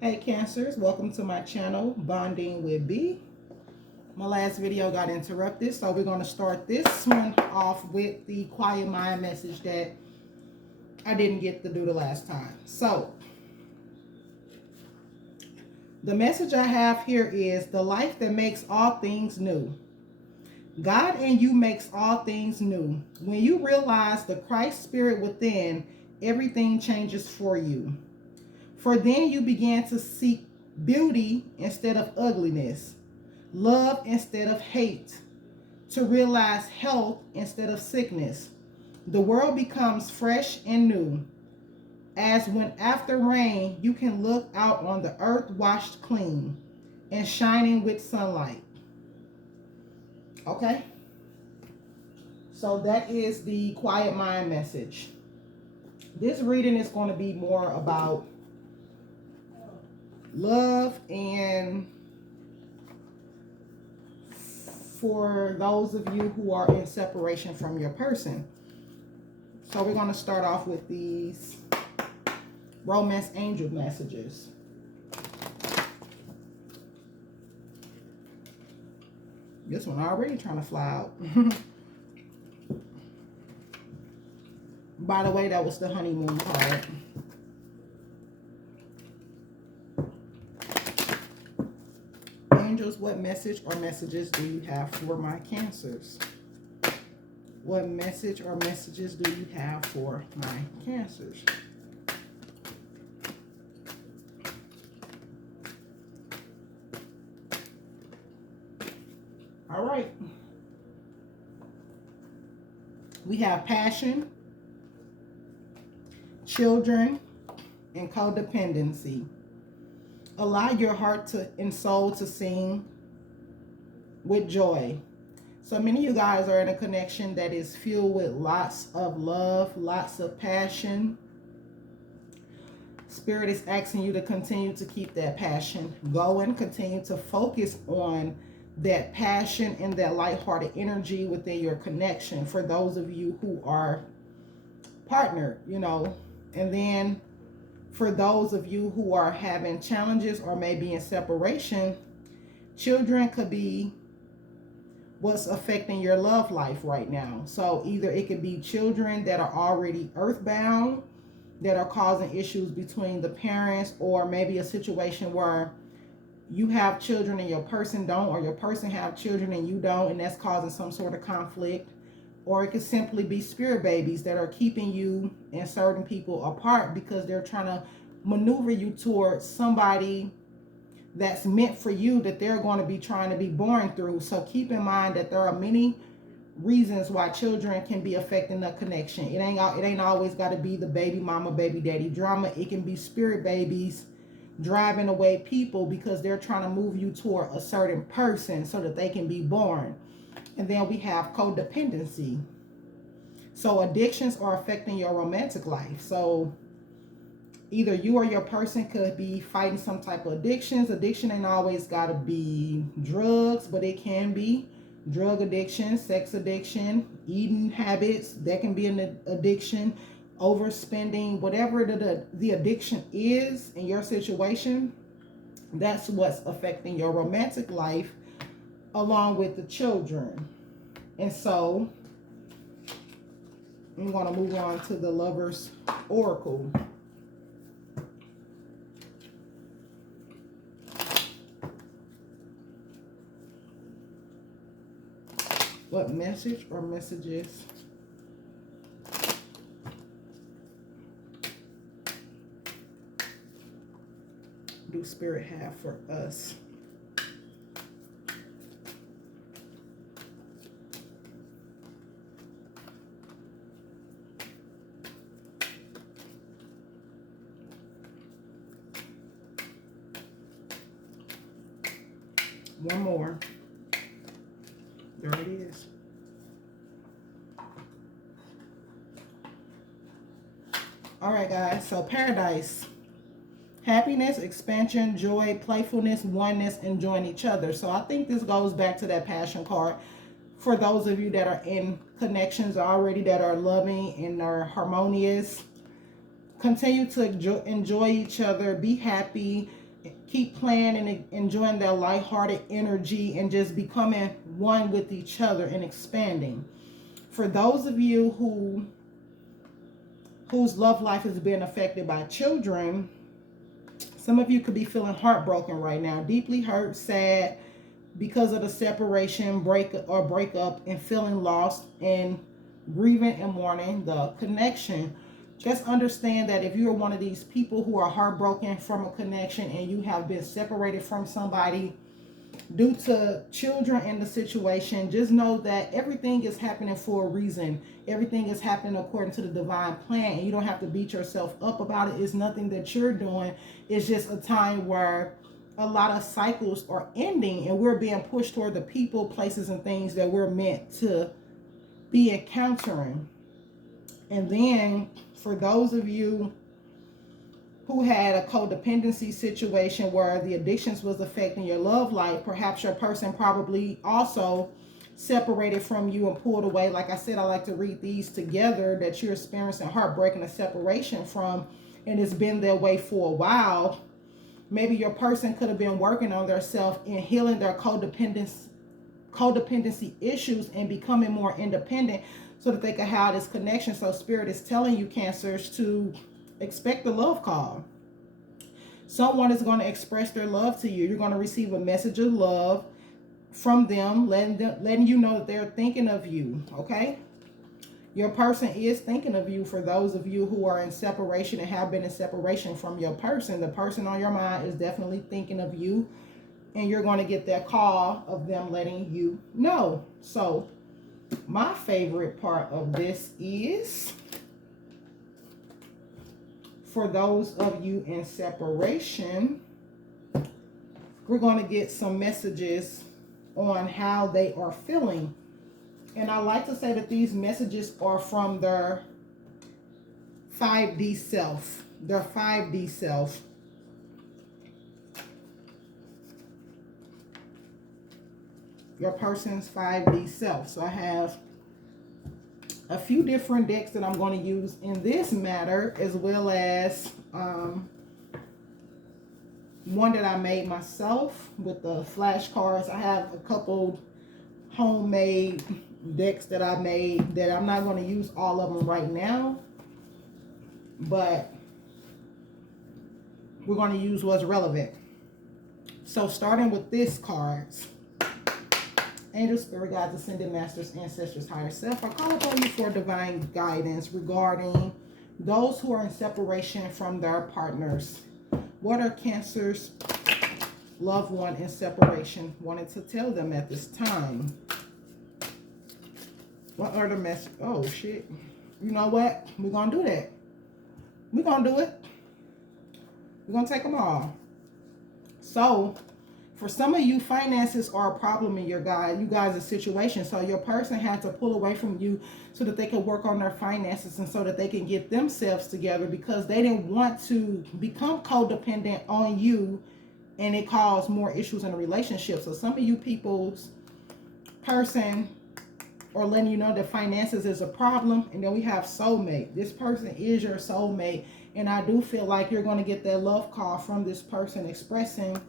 Hey Cancers, welcome to my channel, Bonding with B. My last video got interrupted, so we're going to start this one off with the quiet mind message that I didn't get to do the last time. So, the message I have here is the life that makes all things new. God in you makes all things new. When you realize the Christ spirit within, everything changes for you. For then you begin to seek beauty instead of ugliness, love instead of hate, to realize health instead of sickness. The world becomes fresh and new, as when after rain you can look out on the earth washed clean and shining with sunlight. Okay? So that is the quiet mind message. This reading is going to be more about love and for those of you who are in separation from your person. So we're going to start off with these romance angel messages. This one already trying to fly out. By the way, that was the honeymoon card. Angels, what message or messages do you have for my Cancers? What message or messages do you have for my Cancers? All right. We have passion, children, and codependency. Allow your heart and soul to sing with joy. So many of you guys are in a connection that is filled with lots of love, lots of passion. Spirit is asking you to continue to keep that passion going, continue to focus on that passion and that lighthearted energy within your connection for those of you who are partnered, and then for those of you who are having challenges or maybe in separation, children could be what's affecting your love life right now. So either it could be children that are already earthbound that are causing issues between the parents, or maybe a situation where you have children and your person don't, or your person have children and you don't, and that's causing some sort of conflict. Or it could simply be spirit babies that are keeping you and certain people apart because they're trying to maneuver you towards somebody that's meant for you that they're going to be trying to be born through. So keep in mind that there are many reasons why children can be affecting the connection. It ain't always got to be the baby mama, baby daddy drama. It can be spirit babies driving away people because they're trying to move you toward a certain person so that they can be born. And then we have codependency. So addictions are affecting your romantic life. So either you or your person could be fighting some type of addictions. Addiction ain't always got to be drugs, but it can be drug addiction, sex addiction, eating habits. That can be an addiction. Overspending, whatever the addiction is in your situation, that's what's affecting your romantic life along with the children. And so I'm going to move on to the Lover's Oracle. What message or messages do Spirit have for us? One more. There it is. All right, guys. So Paradise. Happiness, expansion, joy, playfulness, oneness, enjoying each other. So I think this goes back to that passion card. For those of you that are in connections already, that are loving and are harmonious, continue to enjoy each other, be happy, keep playing and enjoying their lighthearted energy and just becoming one with each other and expanding. For those of you whose love life is being affected by children, some of you could be feeling heartbroken right now, deeply hurt, sad because of the separation, breakup, and feeling lost and grieving and mourning the connection. Just understand that if you're one of these people who are heartbroken from a connection and you have been separated from somebody due to children in the situation, just know that everything is happening for a reason. Everything is happening according to the divine plan, and you don't have to beat yourself up about it. It's nothing that you're doing. It's just a time where a lot of cycles are ending and we're being pushed toward the people, places, and things that we're meant to be encountering. And then for those of you who had a codependency situation where the addictions was affecting your love life, perhaps your person probably also separated from you and pulled away. Like I said, I like to read these together, that you're experiencing heartbreak and a separation from, and it's been their way for a while. Maybe your person could have been working on their self and healing their codependency issues and becoming more independent so that they can have this connection. So Spirit is telling you, Cancers, to expect the love call. Someone is going to express their love to you. You're going to receive a message of love from them, letting you know that they're thinking of you, okay? Your person is thinking of you. For those of you who are in separation and have been in separation from your person, the person on your mind is definitely thinking of you, and you're going to get that call of them letting you know. So my favorite part of this is for those of you in separation, we're going to get some messages on how they are feeling. And I like to say that these messages are from their 5D self. Their 5D self. Your person's 5D self. So I have a few different decks that I'm going to use in this matter, as well as one that I made myself with the flashcards. I have a couple homemade decks that I made that I'm not going to use all of them right now, but we're going to use what's relevant. So starting with this cards. Angels, spirit guides, ascended masters, ancestors, higher self, I call upon you for divine guidance regarding those who are in separation from their partners. What are Cancer's loved one in separation wanted to tell them at this time? What are the messages? Oh, shit. You know what? We're going to do that. We're going to do it. We're going to take them all. So, for some of you, finances are a problem in you guys' situation. So your person had to pull away from you so that they could work on their finances and so that they can get themselves together, because they didn't want to become codependent on you and it caused more issues in a relationship. So some of you people's person are letting you know that finances is a problem. And then we have soulmate. This person is your soulmate. And I do feel like you're going to get that love call from this person expressing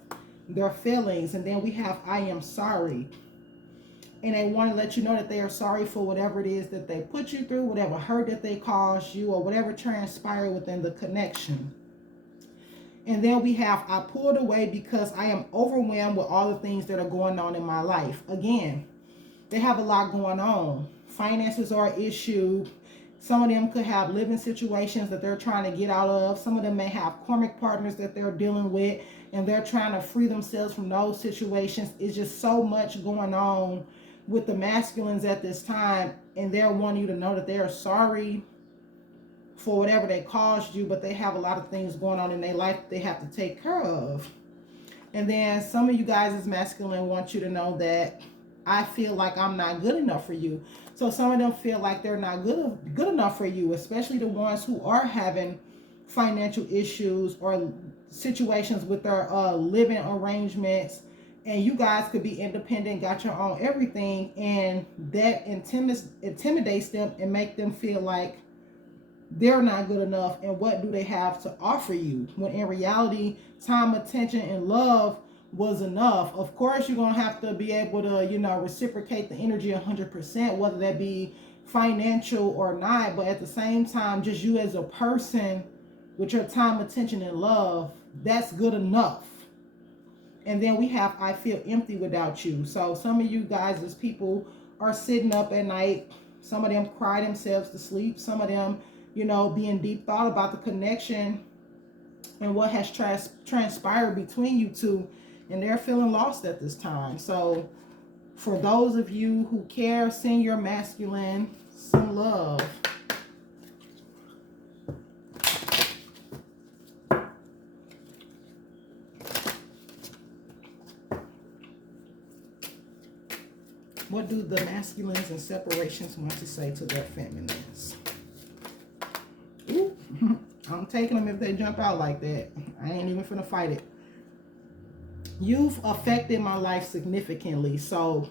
their feelings. And then we have I am sorry, and they want to let you know that they are sorry for whatever it is that they put you through, whatever hurt that they caused you, or whatever transpired within the connection. And then we have I pulled away because I am overwhelmed with all the things that are going on in my life. Again, they have a lot going on. Finances are an issue. Some of them could have living situations that they're trying to get out of. Some of them may have karmic partners that they're dealing with, and they're trying to free themselves from those situations. It's just so much going on with the masculines at this time, and they're wanting you to know that they are sorry for whatever they caused you, but they have a lot of things going on in their life they have to take care of. And then some of you guys as masculine want you to know that I feel like I'm not good enough for you. So some of them feel like they're not good enough for you, especially the ones who are having financial issues or situations with their living arrangements. And you guys could be independent, got your own everything, and that intimidates them and make them feel like they're not good enough, and what do they have to offer you? When in reality, time, attention, and love was enough. Of course, you're going to have to be able to, reciprocate the energy 100%, whether that be financial or not. But at the same time, just you as a person with your time, attention, and love, that's good enough. And then we have I feel empty without you. So some of you guys as people are sitting up at night. Some of them cry themselves to sleep. Some of them, be in deep thought about the connection and what has transpired between you two. And they're feeling lost at this time. So for those of you who care, send your masculine some love. What do the masculines and separations want to say to their feminines? Ooh, I'm taking them if they jump out like that. I ain't even finna fight it. You've affected my life significantly. So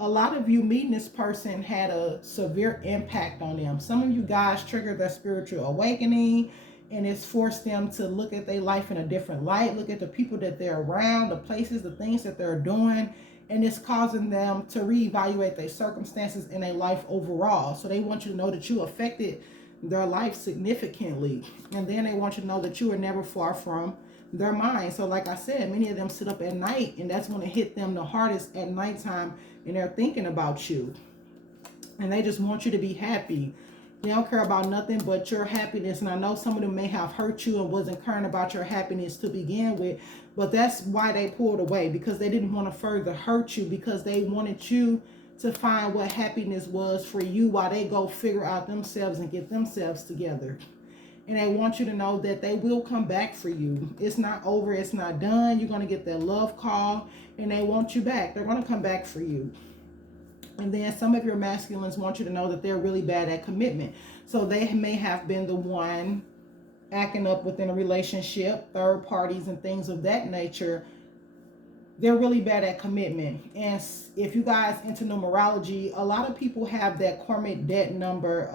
a lot of you meeting this person had a severe impact on them. Some of you guys triggered their spiritual awakening, and it's forced them to look at their life in a different light, look at the people that they're around, the places, the things that they're doing, and it's causing them to reevaluate their circumstances and their life overall. So they want you to know that you affected their life significantly, and then they want you to know that you are never far from their mind. So like I said, many of them sit up at night, and that's when it hit them the hardest at nighttime, and they're thinking about you, and they just want you to be happy. They don't care about nothing but your happiness. And I know some of them may have hurt you and wasn't caring about your happiness to begin with, but that's why they pulled away, because they didn't want to further hurt you, because they wanted you to find what happiness was for you while they go figure out themselves and get themselves together. And they want you to know that they will come back for you. It's not over. It's not done. You're going to get that love call, and they want you back. They're going to come back for you. And then some of your masculines want you to know that they're really bad at commitment. So they may have been the one acting up within a relationship, third parties and things of that nature. They're really bad at commitment. And if you guys into numerology, a lot of people have that karmic debt number,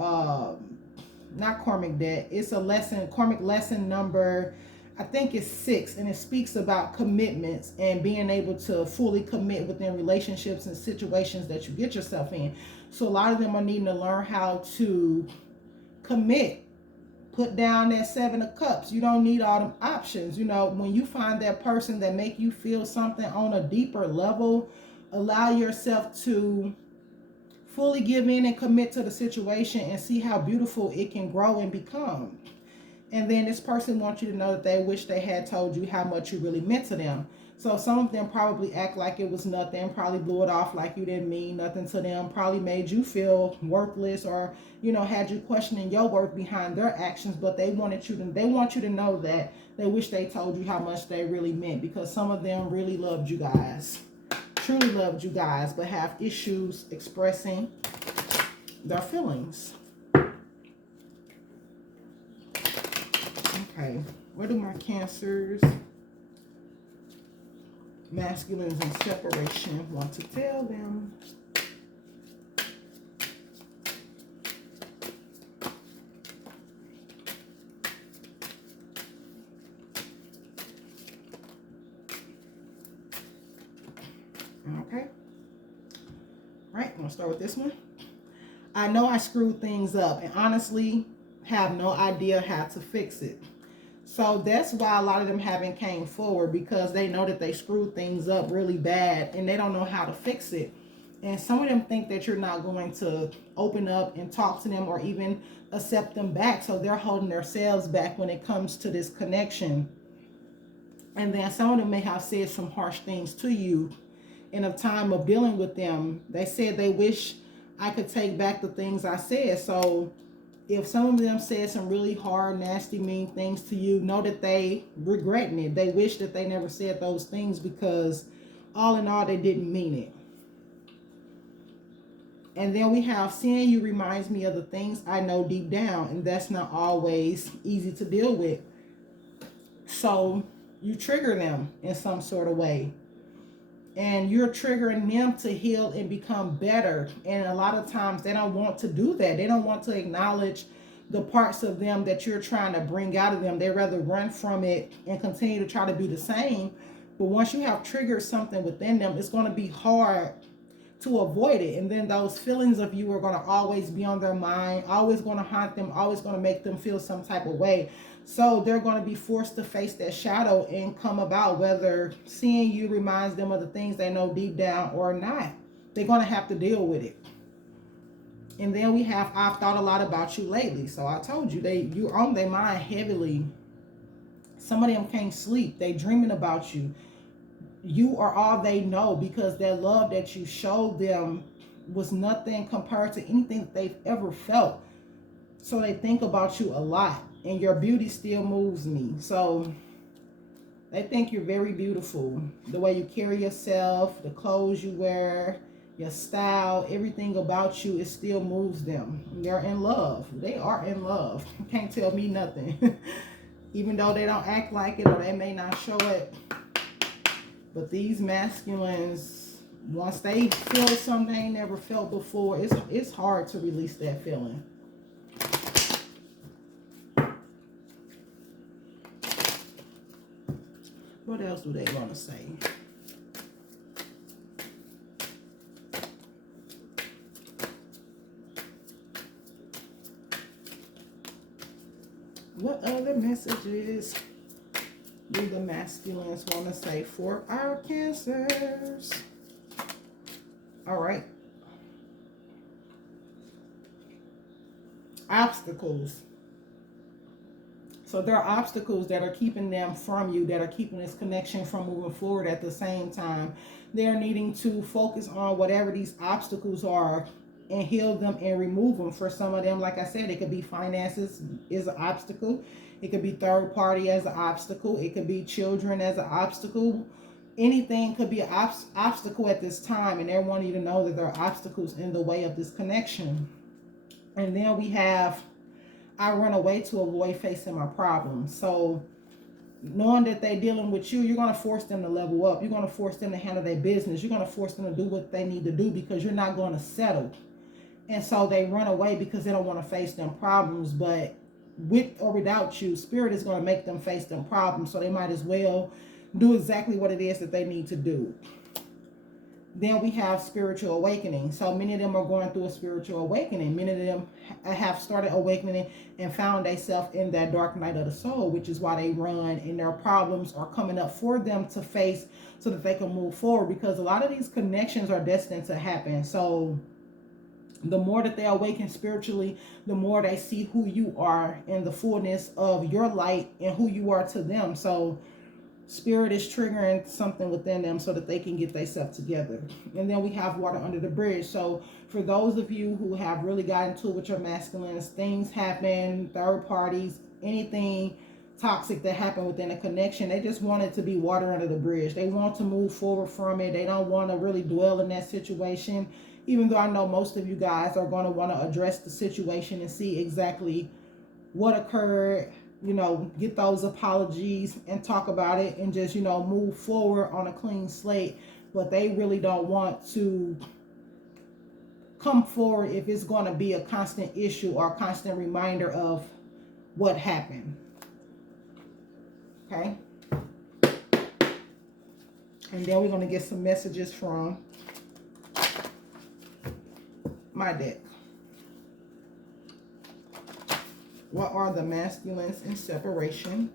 not karmic debt, it's a lesson, karmic lesson number, I think it's 6, and it speaks about commitments and being able to fully commit within relationships and situations that you get yourself in. So a lot of them are needing to learn how to commit. Put down that 7 of Cups. You don't need all them options. When you find that person that make you feel something on a deeper level, allow yourself to fully give in and commit to the situation and see how beautiful it can grow and become. And then this person wants you to know that they wish they had told you how much you really meant to them. So some of them probably act like it was nothing, probably blew it off like you didn't mean nothing to them, probably made you feel worthless, or, had you questioning your worth behind their actions. But they want you to know that they wish they told you how much they really meant, because some of them really loved you guys, truly loved you guys, but have issues expressing their feelings. Okay, what do my Cancers, masculines in separation want to tell them? Okay. Right, I'm going to start with this one. I know I screwed things up and honestly have no idea how to fix it. So that's why a lot of them haven't came forward, because they know that they screwed things up really bad and they don't know how to fix it. And some of them think that you're not going to open up and talk to them or even accept them back. So they're holding themselves back when it comes to this connection. And then some of them may have said some harsh things to you in a time of dealing with them. They said they wish I could take back the things I said. So if some of them said some really hard, nasty, mean things to you, know that they regretting it. They wish that they never said those things, because all in all, they didn't mean it. And then we have, seeing you reminds me of the things I know deep down, and that's not always easy to deal with. So you trigger them in some sort of way, and you're triggering them to heal and become better. And a lot of times they don't want to do that. They don't want to acknowledge the parts of them that you're trying to bring out of them. They rather run from it and continue to try to be the same. But once you have triggered something within them, it's going to be hard to avoid it. And then those feelings of you are going to always be on their mind, always going to haunt them, always going to make them feel some type of way. So they're going to be forced to face that shadow and come about, whether seeing you reminds them of the things they know deep down or not. They're going to have to deal with it. And then we have, I've thought a lot about you lately. So I told you, you're on their mind heavily. Some of them can't sleep. They dreaming about you. You are all they know, because that love that you showed them was nothing compared to anything that they've ever felt. So they think about you a lot, and your beauty still moves me. So they think you're very beautiful. The way you carry yourself, the clothes you wear, your style, everything about you, it still moves them. They're in love. They are in love. You can't tell me nothing. Even though they don't act like it, or they may not show it. But these masculines, once they feel something they never felt before, it's hard to release that feeling. What else do they want to say? What other messages do the masculines want to say for our Cancers? All right. Obstacles. So there are obstacles that are keeping them from you, that are keeping this connection from moving forward. At the same time, they're needing to focus on whatever these obstacles are and heal them and remove them. For some of them, like I said, it could be finances is an obstacle. It could be third party as an obstacle. It could be children as an obstacle. Anything could be an obstacle at this time, and they want you to know that there are obstacles in the way of this connection. And then we have, I run away to avoid facing my problems. So knowing that they're dealing with you, you're going to force them to level up. You're going to force them to handle their business. You're going to force them to do what they need to do, because you're not going to settle. And so they run away because they don't want to face them problems. But with or without you, Spirit is going to make them face them problems. So they might as well do exactly what it is that they need to do. Then we have spiritual awakening. So many of them are going through a spiritual awakening. Many of them have started awakening and found themselves in that dark night of the soul, which is why they run, and their problems are coming up for them to face so that they can move forward, because a lot of these connections are destined to happen. So the more that they awaken spiritually, the more they see who you are in the fullness of your light and who you are to them. So Spirit is triggering something within them so that they can get themselves together. And then we have water under the bridge. So for those of you who have really gotten into it with your masculines, things happen, third parties, anything toxic that happened within a connection, they just want it to be water under the bridge. They want to move forward from it. They don't want to really dwell in that situation, even though I know most of you guys are going to want to address the situation and see exactly what occurred, you know, get those apologies and talk about it and just, you know, move forward on a clean slate. But they really don't want to come forward if it's going to be a constant issue or a constant reminder of what happened. Okay. And then we're going to get some messages from my deck. What are the masculines in separation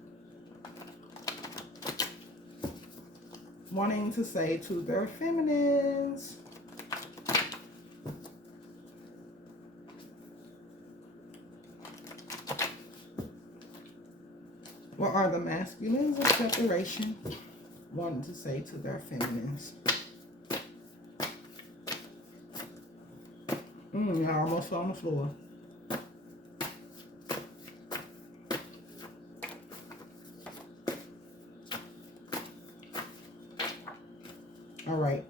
wanting to say to their feminines? What are the masculines in separation wanting to say to their feminines? I almost fell on the floor. All right.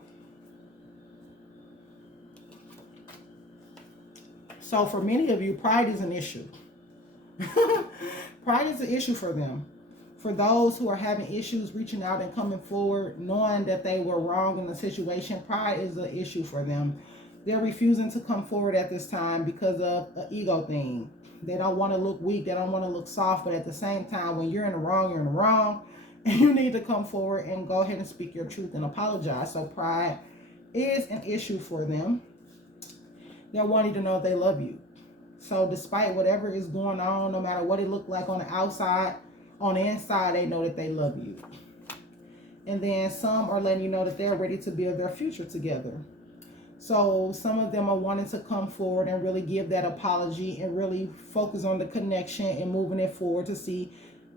So for many of you, pride is an issue. Pride is an issue for them. For those who are having issues reaching out and coming forward, knowing that they were wrong in the situation, pride is an issue for them. They're refusing to come forward at this time because of an ego thing. They don't want to look weak. They don't want to look soft. But at the same time, when you're in the wrong, you're in the wrong. And you need to come forward and go ahead and speak your truth and apologize. So pride is an issue for them. They're wanting to know they love you. So despite whatever is going on, no matter what it looked like on the outside, on the inside, they know that they love you. And then some are letting you know that they're ready to build their future together. So some of them are wanting to come forward and really give that apology and really focus on the connection and moving it forward to see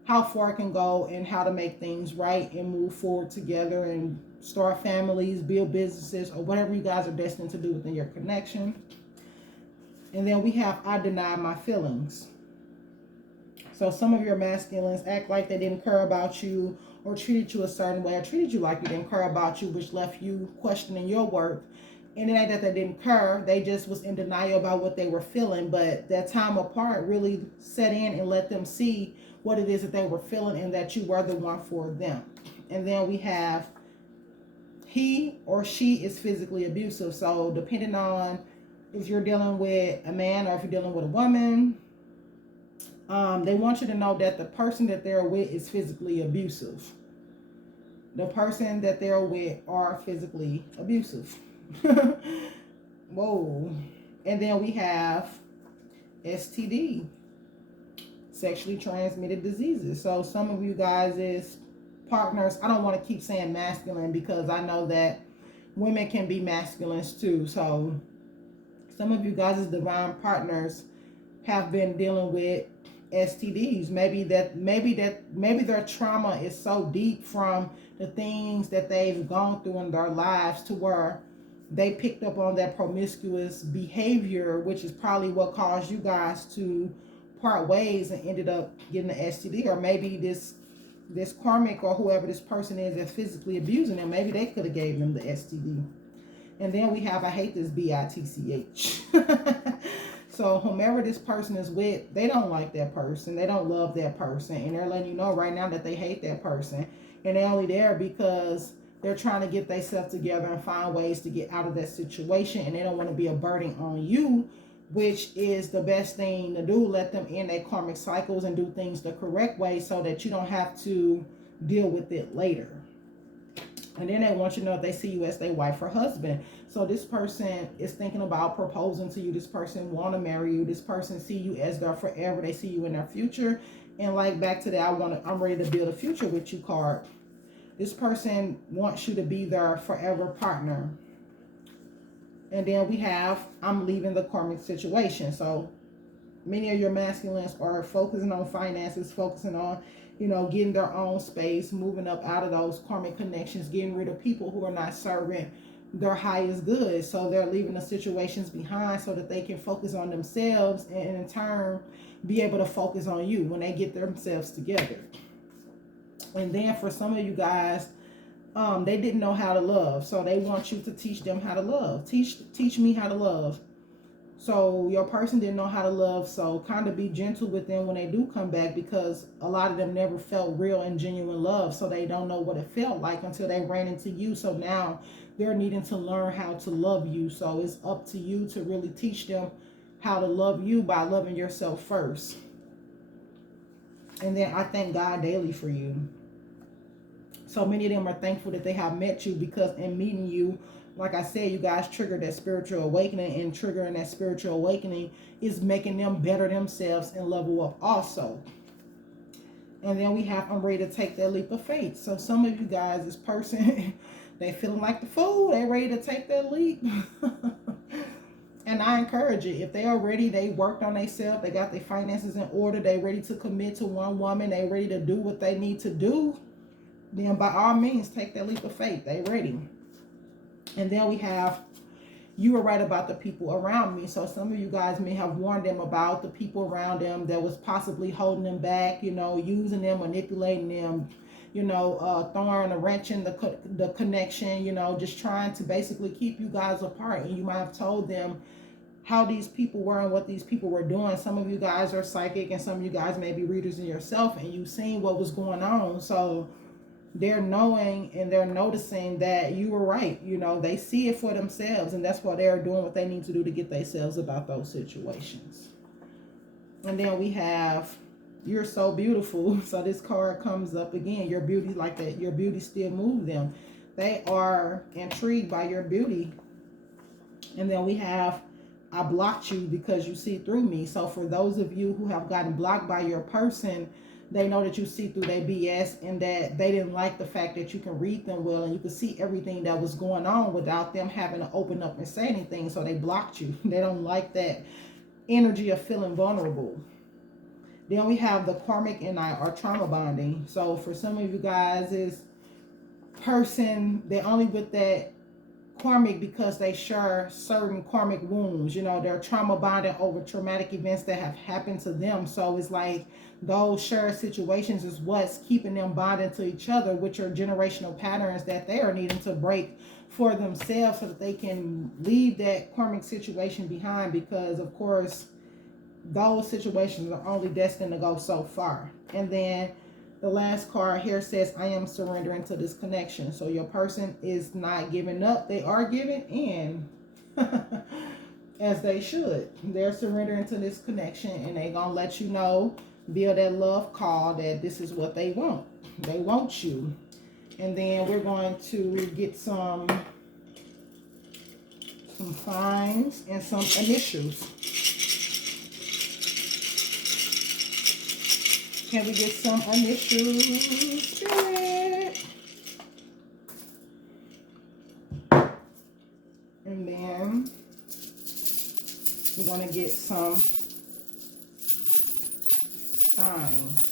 how far it can go and how to make things right and move forward together and start families, build businesses, or whatever you guys are destined to do within your connection. And then we have I deny my feelings. So some of your masculines act like they didn't care about you or treated you a certain way or treated you like you didn't care about you, which left you questioning your worth. And it ain't that they didn't care, they just was in denial about what they were feeling. But that time apart really set in and let them see what it is that they were feeling and that you were the one for them. And then we have he or she is physically abusive. So depending on if you're dealing with a man or if you're dealing with a woman, they want you to know that the person that they're with is physically abusive. The person that they're with are physically abusive. Whoa. And then we have STD, sexually transmitted diseases. So some of you guys is partners. I don't want to keep saying masculine because I know that women can be masculines too. So some of you guys as divine partners have been dealing with STDs. Maybe their trauma is so deep from the things that they've gone through in their lives to where they picked up on that promiscuous behavior, which is probably what caused you guys to part ways and ended up getting an STD. Or maybe this karmic or whoever this person is that's physically abusing them, maybe they could have gave them the STD. And then we have, I hate this, BITCH. So whomever this person is with, they don't like that person. They don't love that person. And they're letting you know right now that they hate that person. And they're only there because they're trying to get themselves together and find ways to get out of that situation. And they don't want to be a burden on you, which is the best thing to do. Let them end their karmic cycles and do things the correct way so that you don't have to deal with it later. And then they want you to know if they see you as their wife or husband. So this person is thinking about proposing to you. This person want to marry you. This person see you as their forever. They see you in their future. And like back to that, I'm ready to build a future with you card. This person wants you to be their forever partner. And then we have, I'm leaving the karmic situation. So many of your masculines are focusing on finances, focusing on, getting their own space, moving up out of those karmic connections, getting rid of people who are not serving their highest good. So they're leaving the situations behind so that they can focus on themselves and in turn be able to focus on you when they get themselves together. And then for some of you guys, they didn't know how to love. So they want you to teach them how to love. Teach me how to love. So your person didn't know how to love, so kind of be gentle with them when they do come back, because a lot of them never felt real and genuine love, so they don't know what it felt like until they ran into you. So now they're needing to learn how to love you. So it's up to you to really teach them how to love you by loving yourself first. And then I thank God daily for you. So many of them are thankful that they have met you, because in meeting you, like I said, you guys triggered that spiritual awakening, and triggering that spiritual awakening is making them better themselves and level up also. And then we have, I'm ready to take that leap of faith. So some of you guys, this person, they feeling like the fool. They ready to take that leap. And I encourage it. If they are ready, they worked on themselves, they got their finances in order, they ready to commit to one woman, they ready to do what they need to do, then by all means, take that leap of faith. They ready. And then we have, you were right about the people around me. So some of you guys may have warned them about the people around them that was possibly holding them back, using them, manipulating them, throwing a wrench in the connection, just trying to basically keep you guys apart. And you might have told them how these people were and what these people were doing. Some of you guys are psychic, and some of you guys may be readers in yourself, and you've seen what was going on. So they're knowing and they're noticing that you were right. They see it for themselves, and that's why they're doing what they need to do to get themselves about those situations. And then we have, you're so beautiful. So this card comes up again. Your beauty, like that, your beauty still moves them. They are intrigued by your beauty. And then we have, I blocked you because you see through me. So for those of you who have gotten blocked by your person, they know that you see through their BS, and that they didn't like the fact that you can read them well and you can see everything that was going on without them having to open up and say anything. So they blocked you. They don't like that energy of feeling vulnerable. Then we have the karmic and I are trauma bonding. So for some of you guys, is person, they're only with that karmic because they share certain karmic wounds. You know, they're trauma bonded over traumatic events that have happened to them. So it's like those shared situations is what's keeping them bonded to each other, which are generational patterns that they are needing to break for themselves so that they can leave that karmic situation behind, because of course those situations are only destined to go so far. And then the last card here says, I am surrendering to this connection. So your person is not giving up. They are giving in as they should. They're surrendering to this connection, and they're going to let you know via that love call that this is what they want. They want you. And then we're going to get some signs and some initials. Can we get some initials, Spirit? And then we're going to get some signs.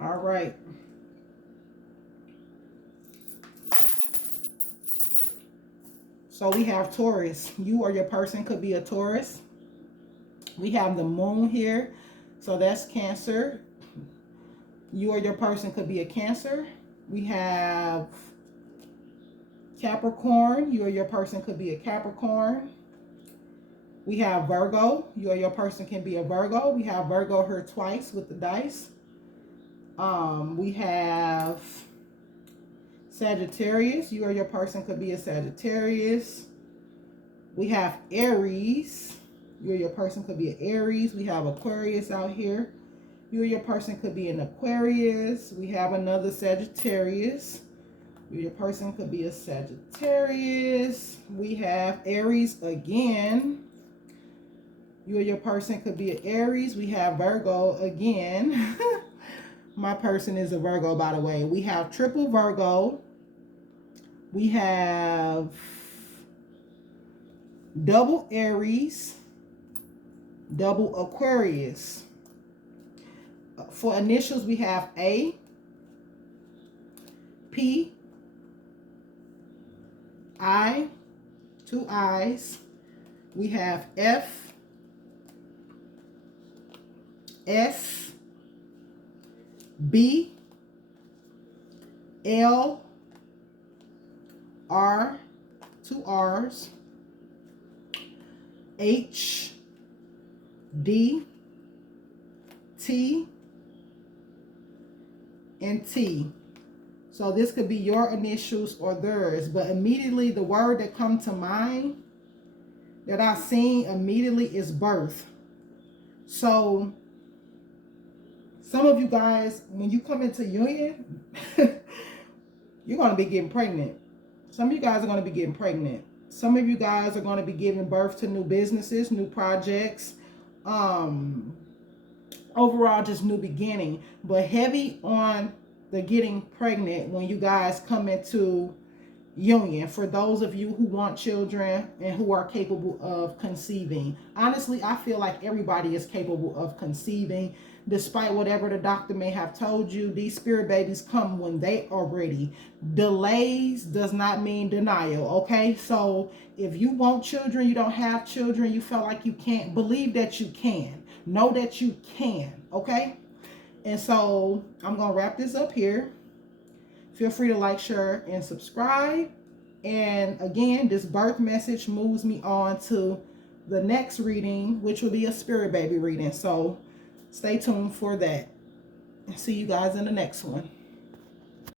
All right. So we have Taurus. You or your person could be a Taurus. We have the moon here. So that's Cancer. You or your person could be a Cancer. We have Capricorn. You or your person could be a Capricorn. We have Virgo. You or your person can be a Virgo. We have Virgo here twice with the dice. We have Sagittarius. You or your person could be a Sagittarius. We have Aries. You or your person could be an Aries. We have Aquarius out here. You or your person could be an Aquarius. We have another Sagittarius. You or your person could be a Sagittarius. We have Aries again. You or your person could be an Aries. We have Virgo again. My person is a Virgo, by the way. We have triple Virgo. We have double Aries. Double Aquarius. For initials, we have A, P, I, two I's. We have F, S, B, L, R, two R's, H, D, T, and T. So this could be your initials or theirs, but immediately the word that comes to mind that I've seen immediately is birth. So some of you guys, when you come into union, you're going to be getting pregnant. Some of you guys are going to be getting pregnant. Some of you guys are going to be giving birth to new businesses, new projects, overall just new beginning, but heavy on the getting pregnant when you guys come into union. For those of you who want children and who are capable of conceiving, honestly, I feel like everybody is capable of conceiving, despite whatever the doctor may have told you. These spirit babies come when they are ready. Delays does not mean denial, okay? So if you want children, you don't have children, you feel like you can't, believe that you can. Know that you can, okay? And so I'm going to wrap this up here. Feel free to like, share, and subscribe. And again, this birth message moves me on to the next reading, which will be a spirit baby reading. So stay tuned for that. See you guys in the next one.